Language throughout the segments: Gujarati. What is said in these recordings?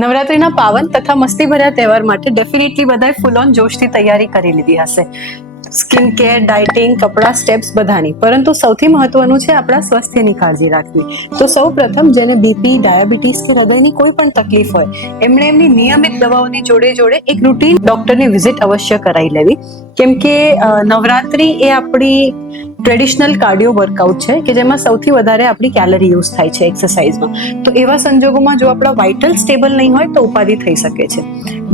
નવરાત્રીના પાવન તથા મસ્તી ભર્યા તહેવાર માટે ડેફિનેટલી બધાએ ફૂલ ઓન જોશથી તૈયારી કરી લીધી હશે. સ્કિન કેર, ડાયટિંગ, કપડા, સ્ટેપ્સ બધાની, પરંતુ સૌથી મહત્વનું છે આપણા સ્વાસ્થ્યની કાળજી રાખવી. તો સૌ પ્રથમ જેને બીપી, ડાયાબિટીસ કે હૃદયની કોઈ પણ તકલીફ હોય એમણે એમની નિયમિત દવાઓની જોડે જોડે એક રૂટીન ડોક્ટરની વિઝિટ અવશ્ય કરાવી લેવી. કેમ કે નવરાત્રી એ આપણી ટ્રેડિશનલ કાર્ડિયો વર્કઆઉટ છે કે જેમાં સૌથી વધારે આપણી કેલરી યુઝ થાય છે એક્સરસાઇઝમાં. તો એવા સંજોગોમાં જો આપણા વાઇટલ સ્ટેબલ નહીં હોય તો ઉપાધિ થઈ શકે છે.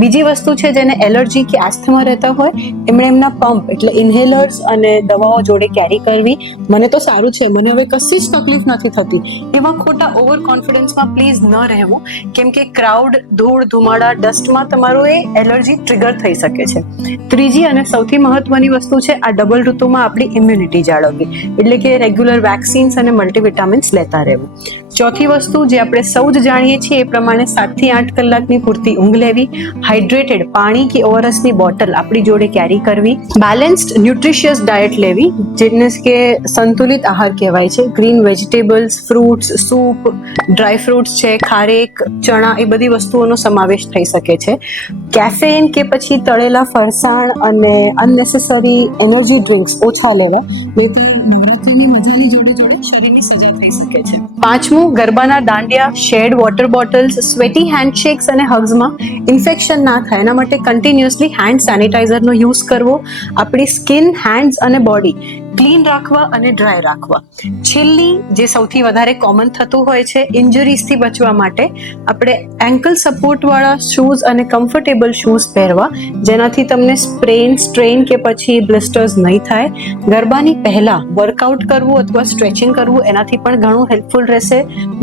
બીજી વસ્તુ છે, જેને એલર્જી કે આસ્થમા રહેતા હોય એમણે એમના પંપ એટલે ઇન્હેલર્સ અને દવાઓ જોડે કેરી કરવી. મને તો સારું છે, મને હવે કશી જ તકલીફ નથી થતી, એવા ખોટા ઓવર કોન્ફિડન્સમાં પ્લીઝ ન રહેવું. કેમ કે ક્રાઉડ, ધૂળ, ધુમાડા, ડસ્ટમાં તમારું એ એલર્જી ટ્રિગર થઈ શકે છે. ત્રીજી અને સૌથી મહત્વની વસ્તુ છે આ ડબલ ઋતુમાં આપણી ઇમ્યુનિટી જાળવવી, એટલે કે રેગ્યુલર વેક્સિન્સ અને મલ્ટીવિટામિન્સ લેતા રહેવું. ચોથી વસ્તુ જે આપણે સૌ જ જાણીએ છીએ એ પ્રમાણે 7 થી 8 કલાકની પૂરતી ઊંઘ લેવી. હાઇડ્રેટેડ પાણી કે ઓઆરએસની બોટલ આપણી જોડે કેરી કરવી. બેલેન્સ્ડ ન્યુટ્રિશિયસ ડાયટ લેવી, જેને કે સંતુલિત આહાર કહેવાય છે. Green vegetables, fruits, soup, dry fruits છે, ખારેક, ચણા, એ બધી વસ્તુઓનો સમાવેશ થઈ શકે છે. કેફેન કે પછી તળેલા ફરસાણ અને અનનેસેસરી એનર્જી ડ્રિંક્સ ઓછા લેવા, નહીંતર નવરાત્રીની મજાની જોડે જોડે શરીરની સજા થઈ શકે છે. પાંચમું, ગરબાના dandiya, shared water bottles, sweaty handshakes અને હગ્સમાં ઇન્ફેક્શન ના થાય એના માટે કન્ટિન્યુઅસલી હેન્ડ સેનિટાઈઝરનો યુઝ કરવો. આપણી સ્કિન, હેન્ડ્સ અને બોડી ક્લીન રાખવા અને ડ્રાય રાખવા. છેલ્લી, જે સૌથી વધારે કોમન થતું હોય છે, ઇન્જરીઝથી બચવા માટે આપણે એન્કલ સપોર્ટવાળા શૂઝ અને કમ્ફર્ટેબલ શૂઝ પહેરવા, જેનાથી તમને સ્પ્રેન, સ્ટ્રેન કે પછી બ્લિસ્ટર્સ નહીં થાય. ગરબાની પહેલા વર્કઆઉટ કરવું અથવા સ્ટ્રેચિંગ કરવું એનાથી પણ ઘણું હેલ્પફુલ રહેશે.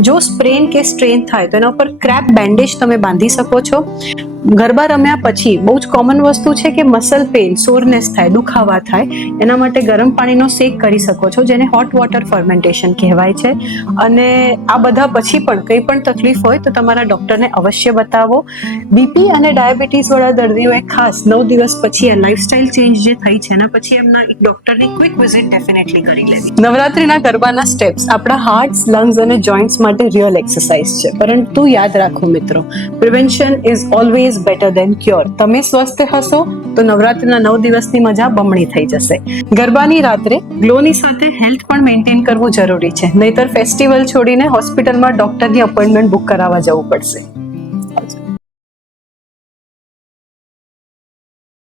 જો સ્પ્રેન કે સ્ટ્રેન થાય તો એના ઉપર ક્રેપ બેન્ડેજ તમે બાંધી શકો છો. ગરબા રમ્યા પછી બહુ જ કોમન વસ્તુ છે કે મસલ પેઇન, સોરનેસ થાય, દુખાવા થાય, એના માટે ગરમ પાણીનો શેક કરી શકો છો, જેને હોટ વોટર ફર્મેન્ટેશન કહેવાય છે. અને આ બધા પછી પણ કંઈ પણ તકલીફ હોય તો તમારા ડોક્ટરને અવશ્ય બતાવો. બીપી અને ડાયાબિટીસ વાળા દર્દીઓએ ખાસ 9 દિવસ પછી આ લાઇફસ્ટાઇલ ચેન્જ જે થઈ છે એના પછી એમના એક ડોક્ટરની ક્વિક વિઝિટ ડેફિનેટલી કરી લેવી. નવરાત્રીના ગરબાના સ્ટેપ્સ આપણા હાર્ટ્સ, લંગ્સ અને જોઇન્ટ્સ માટે રિયલ એક્સરસાઇઝ છે, પરંતુ યાદ રાખો મિત્રો, prevention is always better than cure. તમે સ્વસ્થ હશો તો નવરાત્રીના 9 દિવસની મજા બમણી થઈ જશે. ગરબાની રાત્રે ગ્લોની સાથે હેલ્થ પણ મેન્ટેન કરવું જરૂરી છે, નહીતર ફેસ્ટિવલ છોડીને હોસ્પિટલમાં ડોક્ટરની અપોઇન્ટમેન્ટ બુક કરાવવા જવું પડશે.